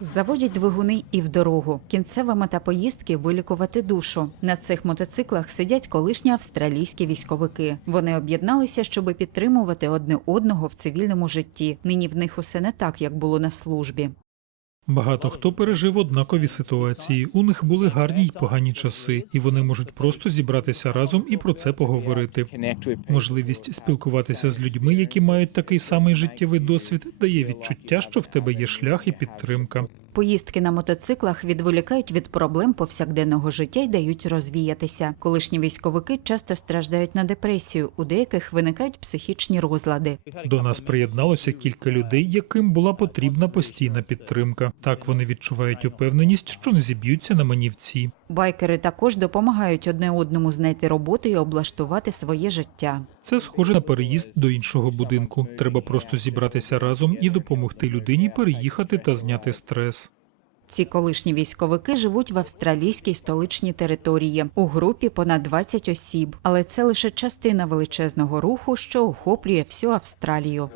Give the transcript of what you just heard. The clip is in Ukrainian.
Заводять двигуни і в дорогу. Кінцева мета поїздки вилікувати душу. На цих мотоциклах сидять колишні австралійські військовики. Вони об'єдналися, щоб підтримувати одне одного в цивільному житті. Нині в них усе не так, як було на службі. Багато хто пережив однакові ситуації. У них були гарні й погані часи, і вони можуть просто зібратися разом і про це поговорити. Можливість спілкуватися з людьми, які мають такий самий життєвий досвід, дає відчуття, що в тебе є шлях і підтримка. Поїздки на мотоциклах відволікають від проблем повсякденного життя й дають розвіятися. Колишні військовики часто страждають на депресію, у деяких виникають психічні розлади. До нас приєдналося кілька людей, яким була потрібна постійна підтримка. Так вони відчувають упевненість, що не зіб'ються на манівці. Байкери також допомагають одне одному знайти роботу і облаштувати своє життя. Це схоже на переїзд до іншого будинку. Треба просто зібратися разом і допомогти людині переїхати та зняти стрес. Ці колишні військовики живуть в австралійській столичній території. У групі понад 20 осіб, але це лише частина величезного руху, що охоплює всю Австралію.